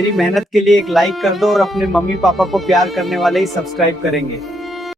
मेरी मेहनत के लिए एक लाइक कर दो और अपने मम्मी पापा को प्यार करने वाले ही सब्सक्राइब करेंगे।